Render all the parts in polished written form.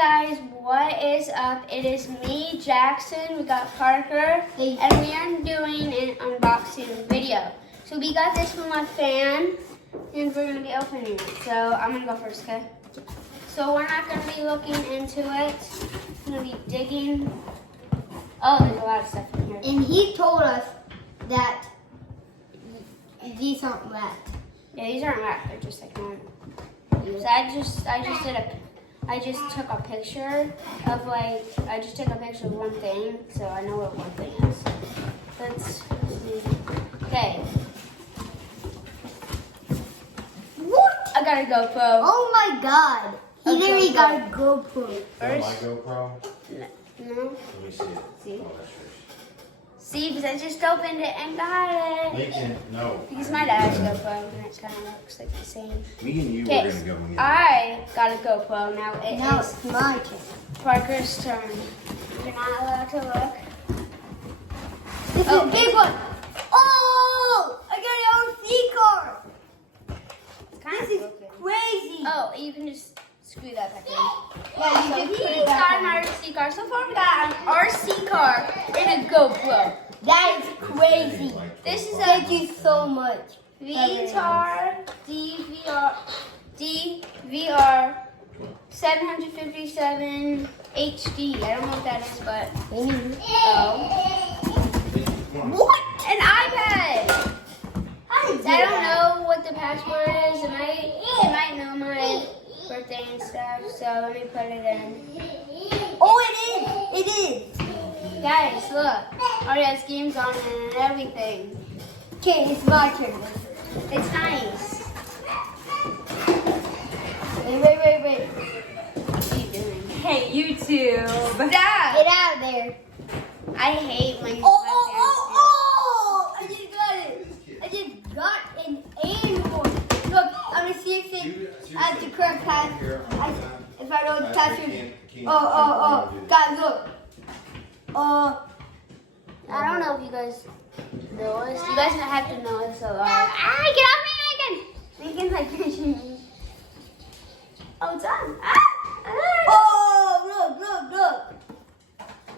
guys, what is up? It is me, Jackson. We got Parker, Hey. and we are doing an unboxing video. So we got this from my fan, and we're gonna be opening it. So I'm gonna go first, okay? So we're not gonna be looking into it. We're gonna be digging. Oh, there's a lot of stuff in here. And he told us that these aren't wrapped. Yeah, these aren't wrapped. They're just like normal. So I just took a picture of one thing, so I know what one thing is. Let's see. Okay. What? I got a GoPro. Oh my god. He A literally GoPro. got a GoPro. Is that my First, GoPro? no. Let me see it. See? Oh, that's yours. See, because I just opened it and got it. Lincoln, no. Because my dad's GoPro, and it kind of looks like the same. Me and you Okay, were gonna go and get it. I got a GoPro. Now it Now is it's my turn. Parker's turn. You're not allowed to look. This is a big one. Oh! I got an RC car. It's kind This is of broken. crazy. Oh, you can just screw that back in. Yeah, you So just put he's it back got on. an RC car. So far we got an RC car and a GoPro. That is crazy. This is Thank a you so much. VTAR DVR 757 HD. I don't know what that is, but What? an iPad. I don't know what the password is. It might know my birthday and stuff. So let me put it in. Oh, it is. It is. Guys, look. Already has games on it and everything. Okay, it's my turn. It's nice. Wait. What are you doing? Hey, YouTube. Stop! Get out of there. I hate when Oh! I just got it. I just got an animal. Look, I'm gonna see if it has the correct pass. If I don't touch it. Oh. Guys, look. I don't know if you guys know this. You guys have to know this a lot. Ah, get off me, Lincoln! Lincoln's like pinching me. Oh, it's on. Oh, look.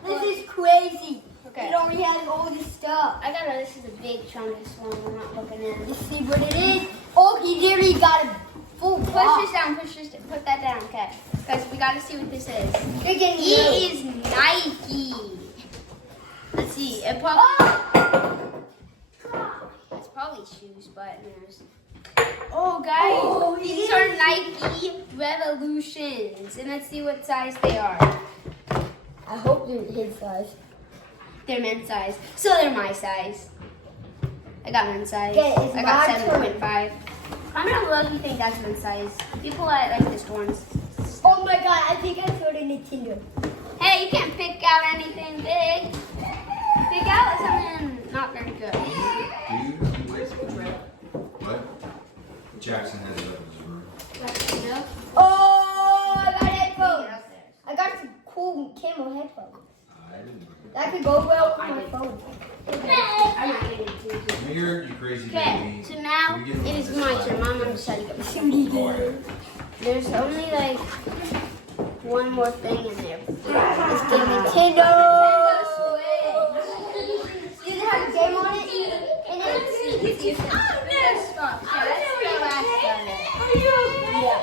This is crazy. Okay. It already has all this stuff. I gotta, this is a big chungus one. We're not looking in. Let's see what it is. Oh, he literally got a full Push box. this down, put that down, okay. Because we gotta see what this is. You're getting It is Nike. Let's see. It probably, it's probably shoes, but there's. Oh, guys, Oh, these it are is. Nike Revolutions, and let's see what size they are. I hope they're his size. They're men's size, so they're my size. I got men's size. Okay, it's I got my turn. 7.5. Comment below if you think that's men's size. People like this ones. Oh my god, I think I saw the Nintendo. Hey, you can't pick out anything big. Pick out something not very good. What? Jackson has it up in his room. You know? Oh, I got headphones. I got some cool camel headphones. I didn't. That could go well with my phone. I'm not getting it too. Come here, you crazy Okay, baby. so now it is my turn. Mom, I'm just trying to get my phone. There's only like one more thing in there. It's the Nintendo Switch. Does it have a game on it? And then Stop. Yeah, that's where you last done it. yeah.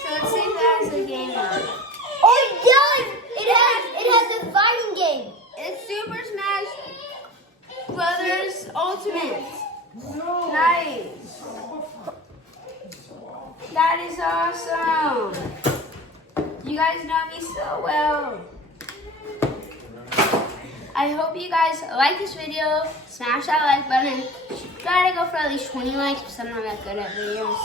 So let's see if it has a game on it. Oh, it does. It has a fighting game. It's Super Smash Brothers Ultimate. Nice. That is awesome. You guys know me so well. I hope you guys like this video. Smash that like button. Gotta go for at least 20 likes because I'm not that good at videos.